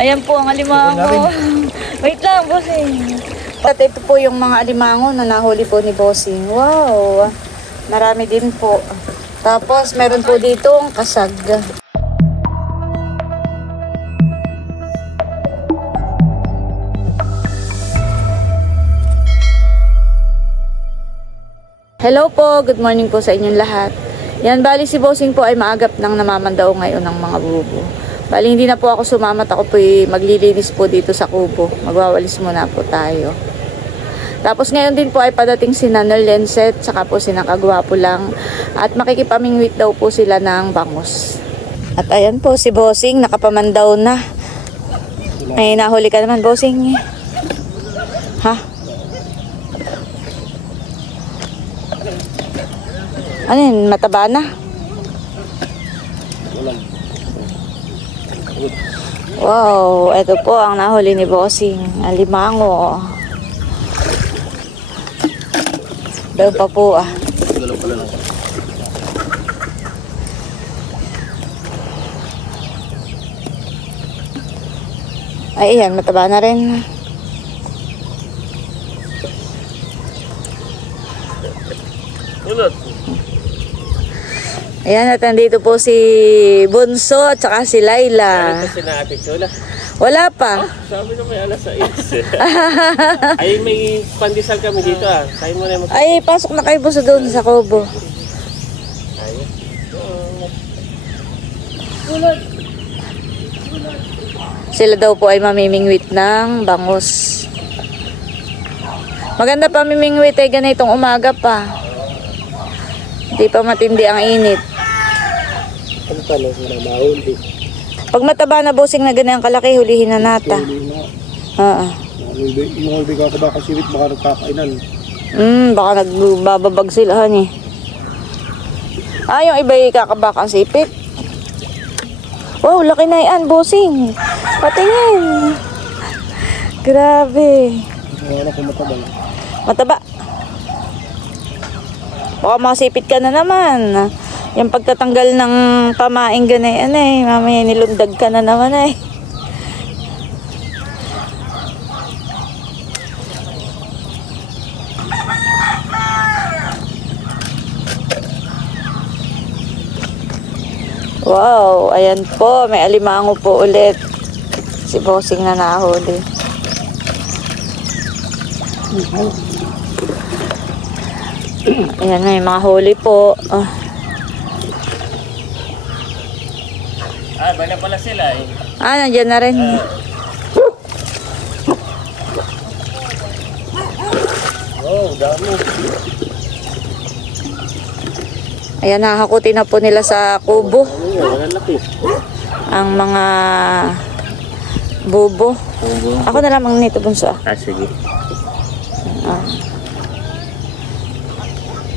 Ayan po ang alimango. Wait lang, bossing. At ito po yung mga alimango na nahuli po ni bossing. Wow! Marami din po. Tapos meron po dito ang kasag. Hello po, good morning po sa inyong lahat. Yan, bali si bossing po ay maagap nang namamandaw ngayon ng mga bubo. Bali hindi na po ako sumamat, ako po maglilinis po dito sa kubo. Magwawalis muna po tayo. Tapos ngayon din po ay padating si Nanay Lenset, saka po si Nakagwapo lang. At makikipamingwit daw po sila ng bangus. At ayan po si bossing, nakapamandaw na. Ay, nahuli ka naman bossing. Ha? Ano yun? Mataba na? Wow, ito po ang nahuli ni bossing. Alimango. Daw pa po ah. Ay, yan. Mataba na rin. Ayan, at nandito po si Bunso at saka si Laila. Ano si na Ate Chola? Wala pa. Oh, sabi na may alas 6. Ay, may pandesal kami dito ah. Kain mo na yung Ay, pasok na kayo Bunso doon sa kubo. Sila daw po ay mamimingwit ng bangus. Maganda pa mamimingwit ay ganitong umaga pa. Hindi pa matindi ang init. Ano pa lang na mahuli? Pag mataba na bossing na ganyan kalaki, hulihin na nata. Oo. Yung huli ka ba kasi baka nagkakainan? Baka nagbababag sila han eh. Ah, yung iba yung kakabaka sipit. Wow, laki na yan, bossing. Patingin. Grabe. Wala kung mataba. Mataba. Baka masipit ka na naman. Yung pagtatanggal ng pamaing ganayan eh. Mamaya nilundag ka na naman eh. Wow, ayan po. May alimango po ulit. Si bossing na nahuli. Ayan na yung mga huli po. Ah, bala pala sila eh. Ah, nandiyan na rin. Oh, dami. Ayan, nakakuti na po nila sa kubo. Wala laki. Ang mga bubo. Ako na lamang nito, Bunso. Ah, sige.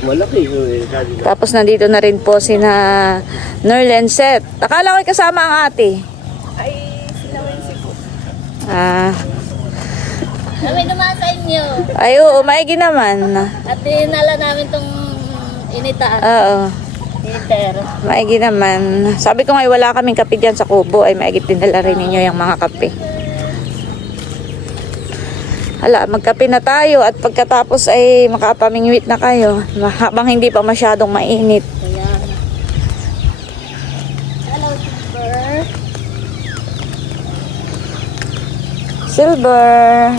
Malaki. Tapos nandito na rin po sina Nerlenset. Akala ko'y kasama ang ate. Ay, sila Wensi po. Ah. Kami naman sa inyo. Ay, oo, maigi naman. At dinala namin tong initaan. Oo. Initer. Maigi naman. Sabi ko nga, wala kaming kape dyan sa kubo. Ay, maigi dinala rin ninyo yung mga kape. Hala, magkape na tayo at pagkatapos ay makapamingwit na kayo. Habang hindi pa masyadong mainit. Ayan. Hello, Silver. Silver.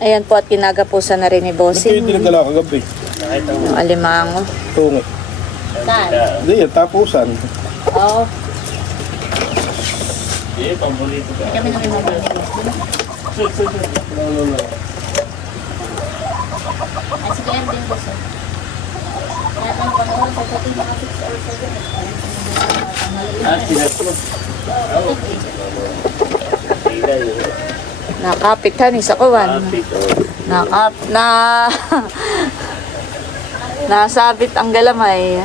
Ayan po at kinagapusan na rin ni Bossing. Hindi nagdala kagabi. Yung alimango. Tungo. Saan? Hindi, tapusan. Oo. Eh, pambolito ka. Kami namin mabalik. No. Ay, si Glenn din gusto. Kaya ang panahon sa sa mga 6 or 7. Ah, sinatlo. Nakapitan sa kuwan. Nasabit ang galamay.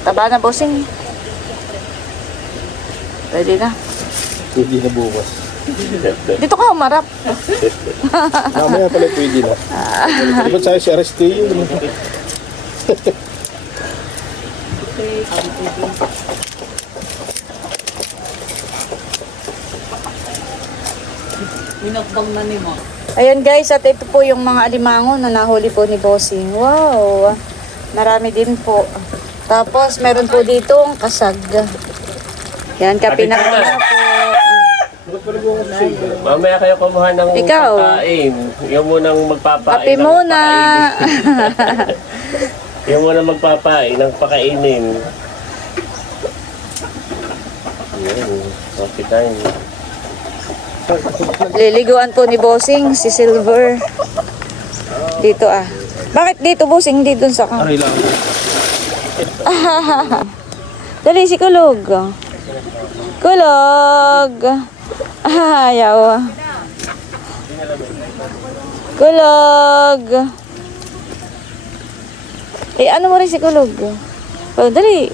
Taba na, Bossing. Pwede na. Pwede na bukas. Dito ka umarap. Mamaya pala pwede na. Dapat sa'yo si Aristeo yun. Minakbang na ni Mo. Ayan guys, at ito po yung mga alimango na nahuli po ni Bossing. Wow! Marami din po. Tapos, meron po dito ang kasag. Yan, kape na po. Mamaya kayo kumuha ng Ikaw. pagkain. Yung munang magpapain. Kape muna. Yung munang magpapain ng pakainin. Yan, okay tayo. Liliguan po ni Bossing, si Silver. Dito ah. Bakit dito, Bossing? Hindi dun sa Aray lang. Dali, si Kulog. Kulog. Ayaw. Kulog. Eh, ano mo rin si Kulog? Oh, dali.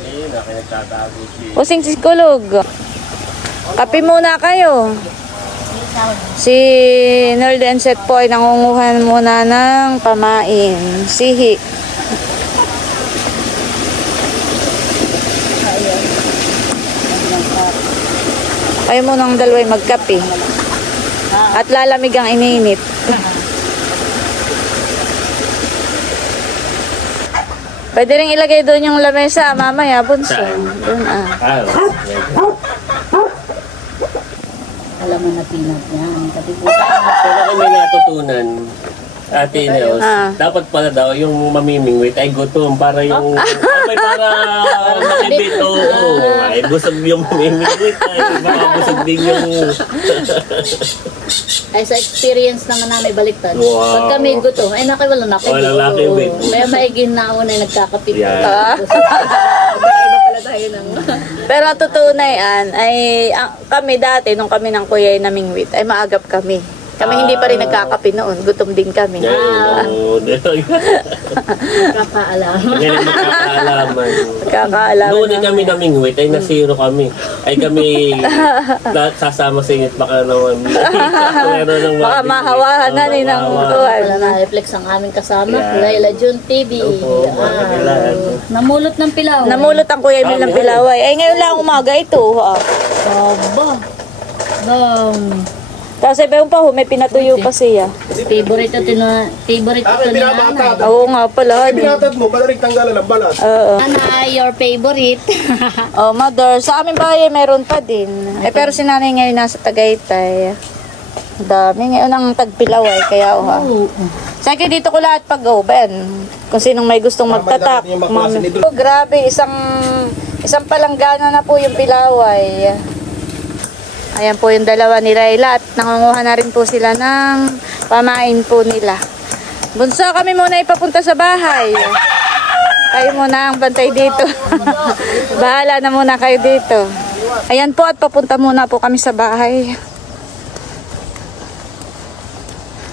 Ayun, nagtatago si... Bossing, si Kulog. Kape muna kayo. Si Nerd and Set po ay nangunguhan muna ng pamain. Sihi. Kayo munang dalaway magkape. At lalamig ang ininit. Pwede rin ilagay doon yung lamesa mamaya, bunso. Doon ah. Alam mo na pinat yan. Kasi po Pero kung may natutunan, Ate Neos, Ah. dapat pala daw yung mamimingwit ay gutom para yung ay para makibit. Oo, ay busog yung mamimingwit ay baka busog din yung ay sa experience naman namin baliktad. Wow. Pag kami gutom, ay nakawala na kayo. Walang nakibit. May maigin na ako na nagkakapit. Yan. Kaya pala tayo ng... Pero ang tutunayan ay kami dati, nung kami ng kuya ay namingwit, ay maagap kami. Kami hindi pa rin nagkakape noon. Gutom din kami. Oo, Kakaalam. ngayon magkakaalaman. Kakaalam. Noon ay kami namingwit, ay nasiro kami. Ay kami sasama sa inyo at baka naman. Baka mahawahan na ni ng tuwan. Wala na reflex ang aming kasama. Yan. Laila June TV. Opo, mga Namulot ng pilaw. Namulot ang kuya Emil ng Pilaway. Ay ngayon lang umaga ito. Aba. Tapos sabi pa may pinatuyo pa siya. Favorite ito favorite ito ni Nanay. Oo nga pala. Pinatad mo, balarik tanggalan ang balat. Oo. Nanay, your favorite. Oh, mother. Sa aming bahay meron pa din. Eh pero si nanay ngayon nasa Tagaytay. Dami ngayon ang tagpilaway. Kaya sa akin dito ko lahat pag-open. Kung sinong may gustong magtatak. Yung maklase ni Dul- Oh, grabe. Isang palanggana na po yung pilaway. Ayan po yung dalawa ni Rayla at nangunguha na rin po sila ng pamain po nila. Bunso, kami muna ipapunta sa bahay. Kayo muna ang bantay dito. Bahala na muna kayo dito. Ayan po at papunta muna po kami sa bahay.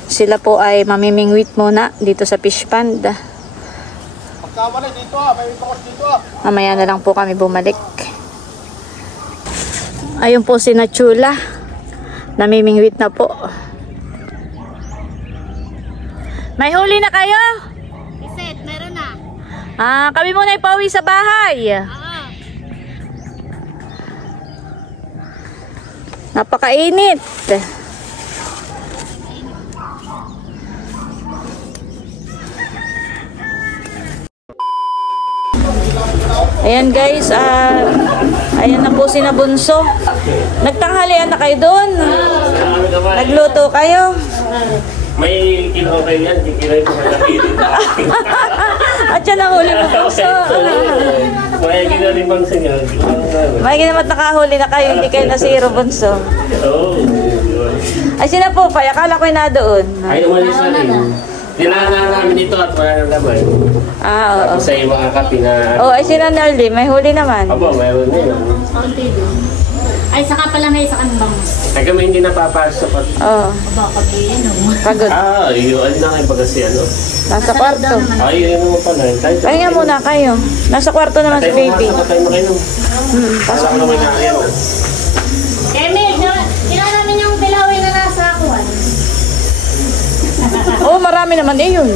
Sila po ay mamimingwit muna dito sa fish pond. Pagkawala dito may bakos dito Mamaya na lang po kami bumalik. Ayun po si Nachula. Namimingwit na po. May huli na kayo? Iset, meron na. Kami muna ipauwi sa bahay. Napakainit. Ayan guys, ayan na po si Nabunso. Nagtanghalian na kayo doon. Nagluto kayo. May kinuha kayo yan, kikirain ko sa nakilit. At yan ang huli mo Bunso. May ginalimang sinyo. May ginamat nakahuli na kayo, hindi kayo nasiro Bunso. Oo. Ay sina po pa, akala ko na doon. Ay, umalis na rin. Dinaan namin dito at wala nang laman. Oo. Tapos sa iyo mga kapi na... Oh, ay sina Nerly, may huli naman. Aba, mayroon din. Konti doon. Ay, saka pala may isa kang bangus. Ay kami hindi napapasok at... Oh, Aba, kami pagod. Yun na kayo pag kasi ano. Nasa kwarto. Ay, yun naman pala. Ay nga muna kayo. Nasa kwarto naman si baby. Patay mo kayo. Pasok mo naman na yan. Emil, tira namin yung pilawin na nasa akuan. Oh, marami naman eh yun.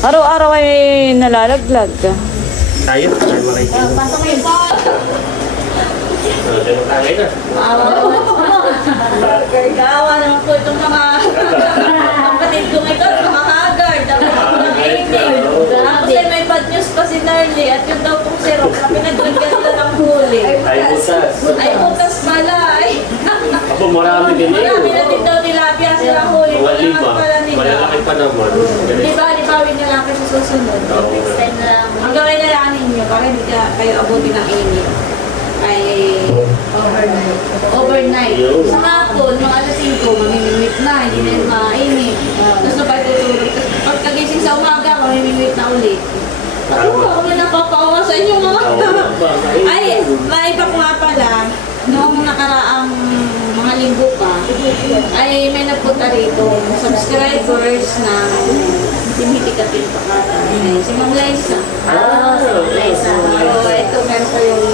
Araw-araw ay nalalaglag. Tayo, tayo makikita. Pasok kayo po. Tagay na. Gawa naman po itong mga kapatid kong ito, mga haggard. Dapat ako nang Tapos ay may bad news pa si Narly at yung daw pong sirok na pinaglagyan nila ng huli. Ay, butas. Ay, butas pala. Ay, Ako, marami din yun. marami na din daw tilapia sila huli. Mga Kailangan lima. pala nila. Malalaki pa naman. Di ba, libawin nyo lang kayo sa susunod. Oo. Next time na lang. Ang gawin na lang ninyo, para hindi kayo abuti ng init, ay Overnight. overnight. Yun. Sa hapon, mga alas 5, mamimimit na, hindi na yung mainit. Tapos na pa tutulog. Tapos pagkagising sa umaga, mamimimit na ulit. Ako, ako na napapaawa sa inyo mga. Ay, may iba ko nga pala, noong nakaraang mga linggo pa, ay may nagpunta rito, subscribers ng Timitikapin Pakatan. Ay, si Ma'am Liza. Liza. Oo, ito, meron ko yung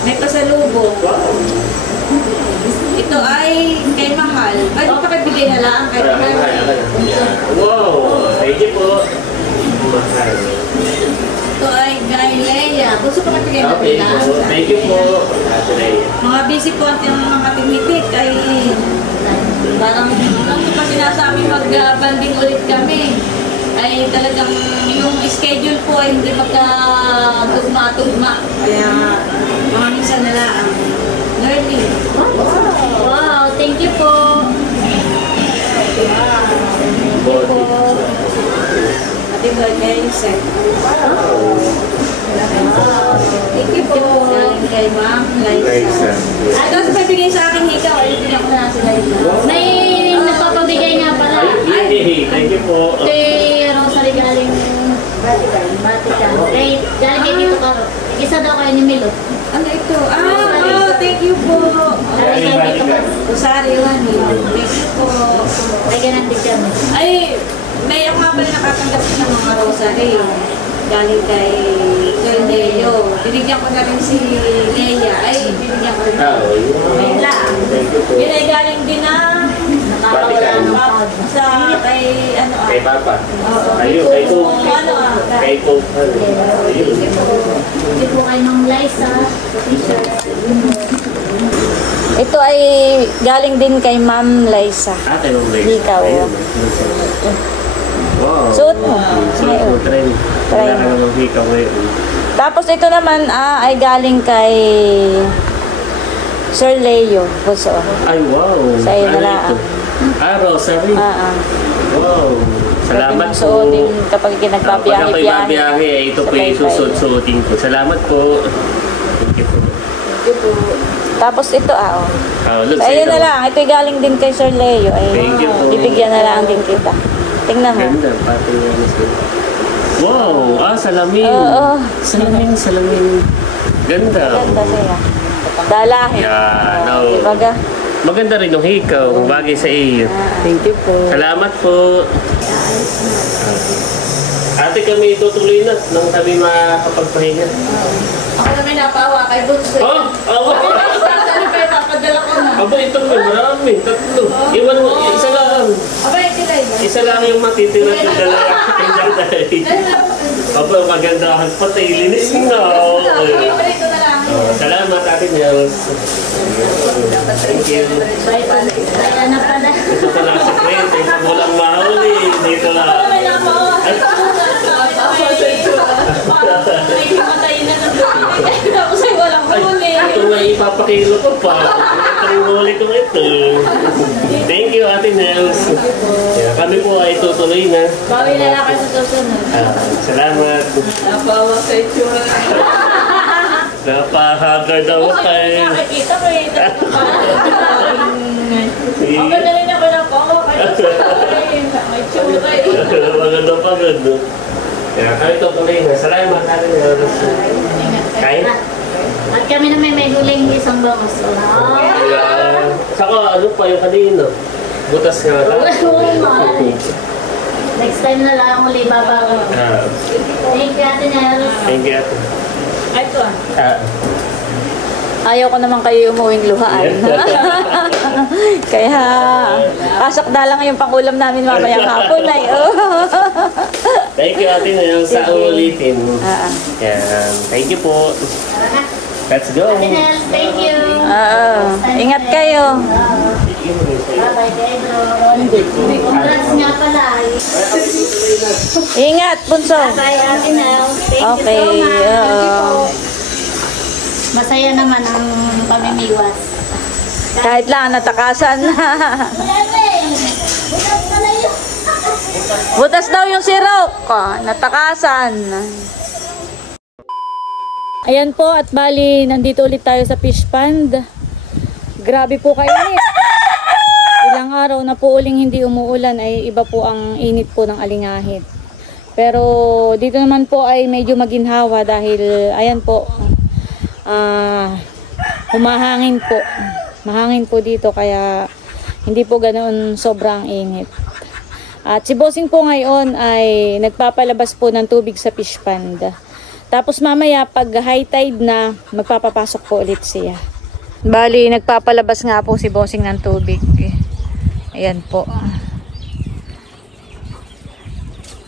may pasalubong. Ito ay kay Mahal. Ay, pakibigay na lang kay Mahal. Wow! Thank you po. Mahal. Ito ay kay Leia. Gusto pakibigay na Okay lang. po. Thank you po. Mga busy po at yung mga timitik ay parang ano pa sinasabi mag-banding ulit kami. Ay talagang yung schedule po ay hindi magka-tugma-tugma. Kaya mga minsan na lang. Learning. Wow, thank you po. Thank you po. Ate birthday, set. Thank you po. Galing kay Ma'am Liza. Ay, tapos may bigay sa akin ikaw. Ay, bigyan ko na si Liza. May nagpapabigay nga pala. Ay, thank you po. Kay Rosary galing Vatican. Kay galing kay Tito Caro. Isa daw kayo ni Milo. Ano ito? Oh, thank you po. Galing kay Tito Caro. Rosario, thank you po. Lagyan ng picture mo. Ay, may ako nga pala nakatanggap ng mga rosary. Galing kay Sir Leo. Binigyan ko na rin si Leia. Ay, binigyan ko rin. Ayun lang. Thank you po. Yun ay galing din na Nakakawala ng pag. sa kay ano Kay Papa. Oo, Ayun, kay Coke. ano Kay Coke. Ayun. Hindi po kay Ma'am Liza. T-shirt. Ito ay galing din kay Ma'am Liza. Ate, nung break. Ikaw. Ayun. Wow. Suot mo. Suot mo, try mo. Try Wala ka mo. namang hikaw ngayon. Tapos ito naman ay galing kay Sir Leo. Buso. Ay, wow. Sa'yo na Ano lang. ito? Rosary. Wow. Salamat po. Suotin kapag Pag ako'y nagbabiyahe-biyahe. mabiyahe, ito po yung susuot-suotin ko. Salamat po. Thank you po. Tapos ito oh. Look, So, ayun na lang. Ito galing din kay Sir Leo. Ay, Thank you po. bibigyan na lang din kita. Tingnan mo. Ganda, pati yung wow! Salamin! Oo. Salamin. Ganda. Ganda siya. Dalahin. Yan, no. Diba ga? Maganda rin yung hikaw, bagay sa iyo. Thank you po. Salamat po. Ate, kami itutuloy na nang kami makapagpahinga. Ako naman napawa kay Bunso. Oh! Ano kayo papadala ko na? Aba, ito may marami. Tatlo. Iwan mo, isa lang. Abay, sila yun. Isa lang yung matitira ng dalawa. Aba, magandahan pati. Linis na. Ito na lang. Salamat, Ate Nels. Thank you. Kaya na pala. Ito pala ang sekreto. Ito mo lang mahuli. Dito lang. May napawa. May himatayin na ng dumi. Tapos ay walang huli. Ito nga ipapakilo ko pa. Ito yung huli kong ito. Thank you, Ate Nels. Yeah, kami po ay tutuloy na. Bawi na lang kayo sa susunod. Salamat. Napawa sa itsura. Napahagad ako kay... Nakikita ko eh. Ang ganda rin ako napawa kayo. May tsura eh. Maganda pa ganda. Kaya kami tutuloy na. Salamat, Ate Nels. Kain? At kami naman may huling isang bangos. Oh. Saka ano pa yung kanina? Butas nga lang. Next time na lang uli bababa. Thank you, Ate Nels. Thank you, Ate. Ay, ito ah. Ayaw ko naman kayo umuwing luhaan. Kaya, pasok na lang yung pangulam namin mamayang hapon ay. Thank you, Ate Nels. Sa Sige. ulitin. Ah. Yan. Thank you po. Tara na. Let's go. Pinel, thank you. Ingat kayo. Bye-bye, Pedro. Congrats nga pala. Ingat, bunso. Bye, Ate Nel. Thank Okay, you so much. oo. Masaya naman ang pamimiwas. Kahit lang natakasan. Butas daw yung sirok. Natakasan. Ayan po, at bali, nandito ulit tayo sa fish pond. Grabe po kainit. Ilang araw na po uling hindi umuulan ay iba po ang init po ng alingahit. Pero dito naman po ay medyo maginhawa dahil ayan po, humahangin po. Mahangin po dito kaya hindi po ganoon sobrang init. At si Bossing po ngayon ay nagpapalabas po ng tubig sa fish pond. Tapos mamaya pag high tide na, magpapapasok po ulit siya. Bali, nagpapalabas nga po si Bossing ng tubig. Ayan po.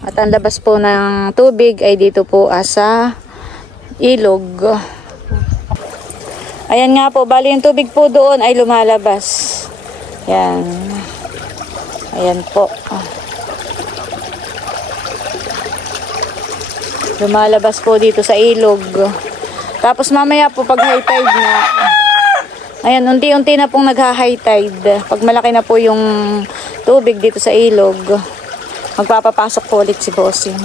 At ang labas po ng tubig ay dito po sa ilog. Ayan nga po, bali yung tubig po doon ay lumalabas. Ayan. Ayan po. Lumalabas po dito sa ilog. Tapos mamaya po pag high tide na, ayan, unti-unti na pong nagha-high tide. Pag malaki na po yung tubig dito sa ilog, magpapapasok po ulit si Bossing.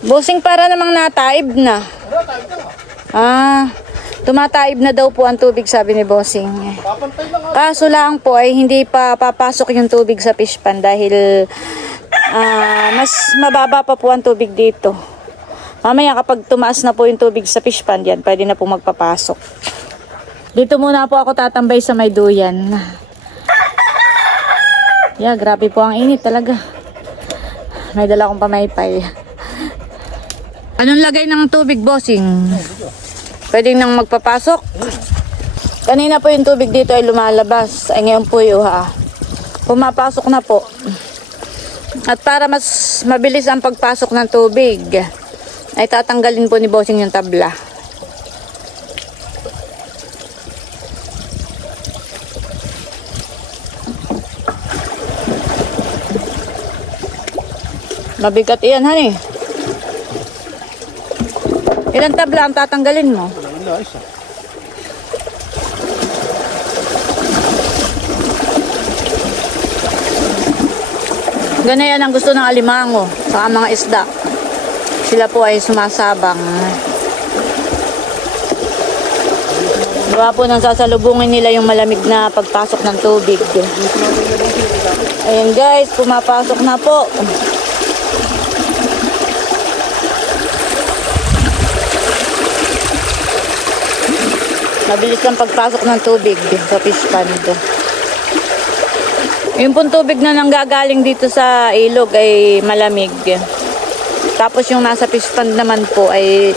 Bossing, para namang nataib na. Tumataib na daw po ang tubig, sabi ni Bossing. Papantay lang ha. Kaso lang po ay hindi pa papasok yung tubig sa fish pond dahil mas mababa pa po ang tubig dito. Mamaya kapag tumaas na po yung tubig sa fish pond yan, pwede na po magpapasok. Dito muna po ako tatambay sa may duyan. Yeah, grabe po ang init talaga. May dala akong pamaypay. Anong lagay ng tubig, Bossing? Pwedeng nang magpapasok? Kanina po yung tubig dito ay lumalabas. Ay ngayon po yung pumapasok na po. At para mas mabilis ang pagpasok ng tubig, ay tatanggalin po ni Bossing yung tabla. Mabigat iyan, honey. Ilang tabla ang tatanggalin mo? Wala, isa. Ganayan ang gusto ng alimango sa mga isda. Sila po ay sumasabang. Gawa po nang sasalubungin nila yung malamig na pagpasok ng tubig. Ayan guys, pumapasok na po. Mabilis ang pagpasok ng tubig sa fish pond. Yung pong tubig na nanggagaling dito sa ilog ay malamig. Tapos yung nasa fish pond naman po ay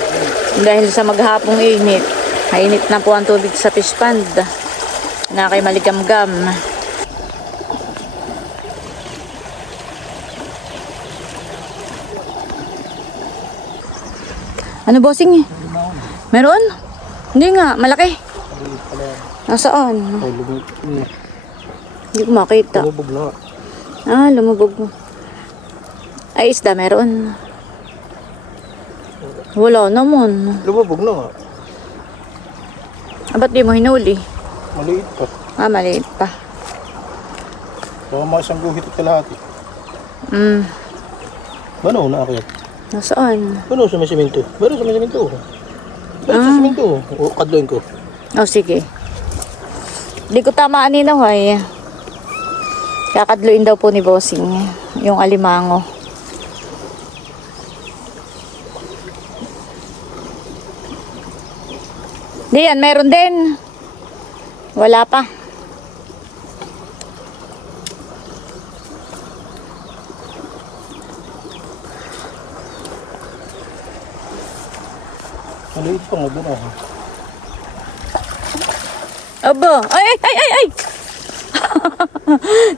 dahil sa maghapong init. Mainit na po ang tubig sa fish pond. Na kay maligamgam. Ano, Bossing? Meron? Hindi nga, malaki. Nasaan? Hindi ko makita. Lumubog na. Lumubog. Ay, isda meron. Wala naman. Lumubog na nga. Ba't di mo hinuli? Maliit pa. Maliit pa. Baka mga isang guhit at kalahati. Bano na akyat? Nasaan? Bano sa may simento? Bano sa may simento? Bano sa simento? O, kadloin ko. Sige. Di ko tamaan ni Nahoy. Kakadluin daw po ni Bossing yung alimango. Diyan, meron din. Wala pa. Maliit pa nga doon ako. Aba, ay!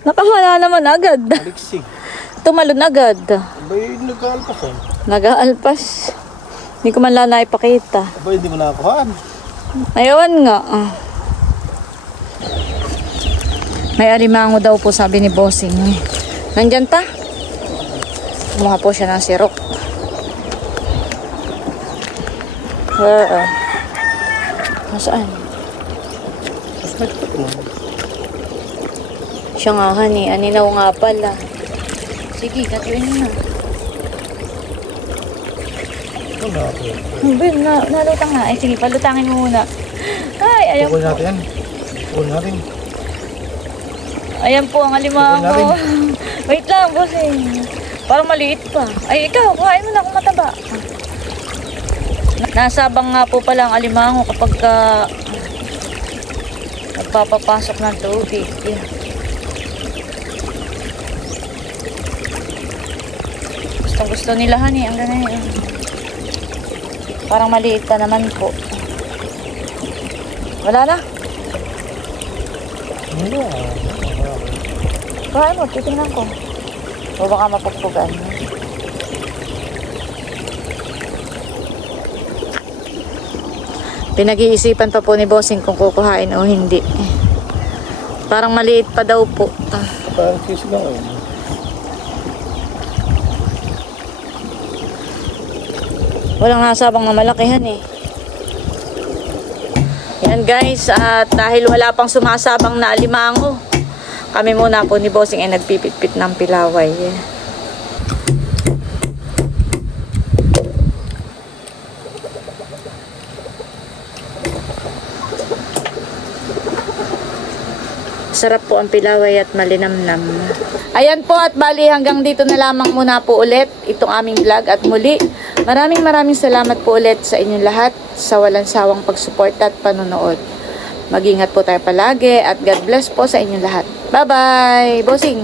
Nakawala naman agad. Aliksig. tumalon agad. Abay, nag-aalpas eh. Nag-aalpas. Hindi ko man lang naipakita. Abay, hindi mo nakakuhaan. Ayawan nga. May alimango daw po, sabi ni Bossing. Nandyan pa? Kumuha po siya ng sirok. Where? Nasaan? Siya nga, honey. Aninaw nga pala. Sige, katuin mo na. Nalutang nga. Ay, sige, palutangin mo muna. Ay, ayan po. Kukunin natin yan. Kukunin natin. Ayan po ang alimango. Wait lang, Bossing. Parang maliit pa. Ay, ikaw, kuhain mo na kung mataba. Nasabang nga po pala ang alimango kapag nagpapapasok ng tubig. Yeah. Gusto nila, honey. Ang ganyan. Parang maliit pa naman po. Wala na? Wala. Kuhain mo, titingnan ko. O baka mapagpugan. Pinag-iisipan pa po ni Bossing kung kukuhain o hindi. Parang maliit pa daw po. Parang sisig lang eh. Walang nasabang na malakihan eh. Yan guys, at dahil wala pang sumasabang na alimango, kami muna po ni Bossing ay nagpipit-pit ng pilaway. Sarap po ang pilaway at malinamnam. Ayan po, at bali hanggang dito na lamang muna po ulit itong aming vlog, at muli maraming salamat po ulit sa inyong lahat sa walang sawang pagsuporta at panonood. Mag-ingat po tayo palagi at God bless po sa inyong lahat. Bye-bye! Bossing!